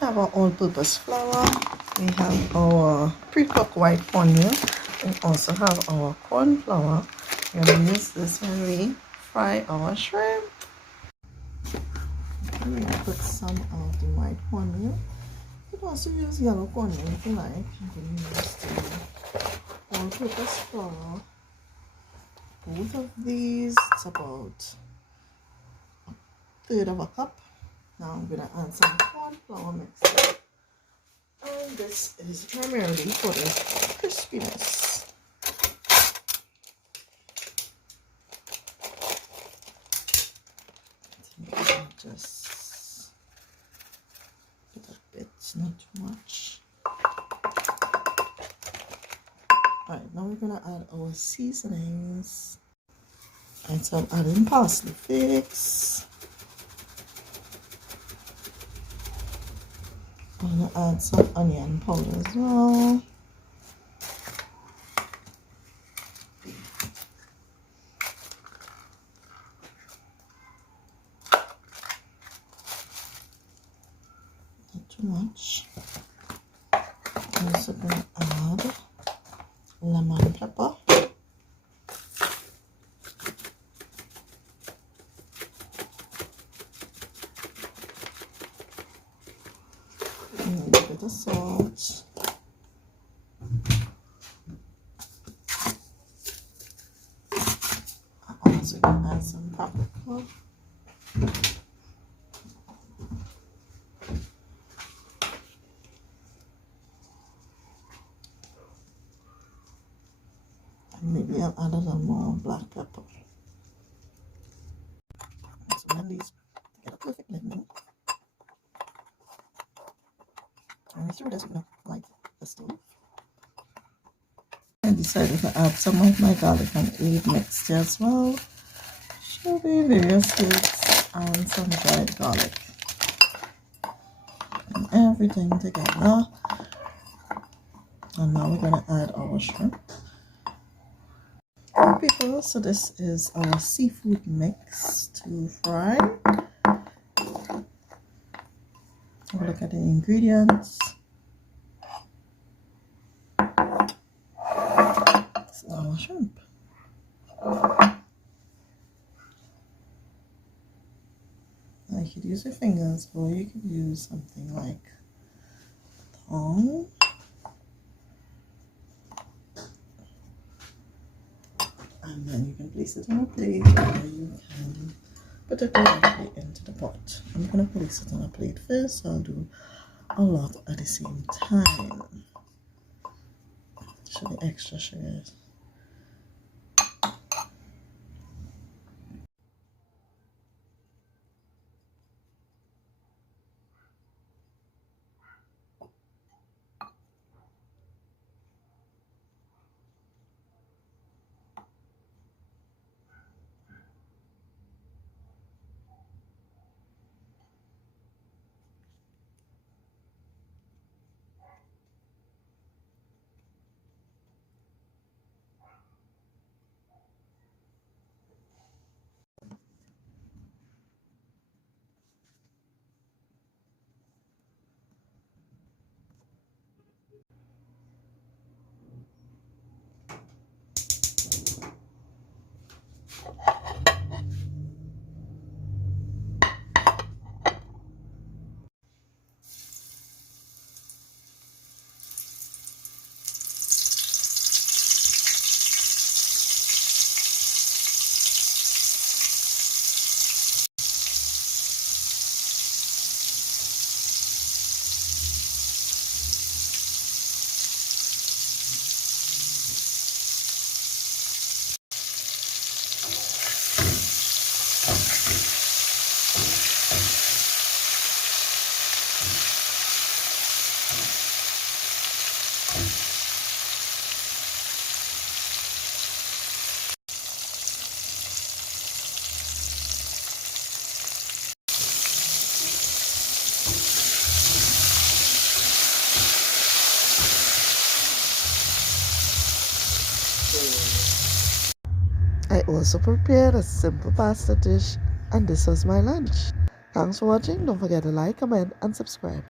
have our all-purpose flour. We have our pre-cooked white cornmeal. We also have our corn flour. We're going to use this when we fry our shrimp. I'm going to put some of the white cornmeal. You can also use yellow cornmeal if you like. You can use the all-purpose flour. Both of these, it's about a third of a cup. Now I'm going to add some corn flour mix. And this is primarily for the crispiness. Just put a bit, not too much. Alright, now we're going to add our seasonings. Alright, so I'm adding parsley flakes. I'm going to add some onion powder as well. Not too much. I'm also going to add lemon pepper. And a bit of salt. I'm also going to add some paprika. And maybe I'll add a little more black pepper. So when these get a perfect blending, and through this, like the stove. I decided to add some of my garlic and herb mixture as well. Should be various herbs and some dried garlic. And everything together. And now we're going to add our shrimp. Okay, people, so this is our seafood mix to fry. Have a look at the ingredients. This is our shrimp. Now you could use your fingers, or you could use something like a thong. And then you can place it on a plate, or you can put it directly into the pot. I'm going to place it on a plate first, so I'll do a lot at the same time. Show the extra sugar. I also prepared a simple pasta dish, and this was my lunch. Thanks for watching. Don't forget to like, comment, and subscribe.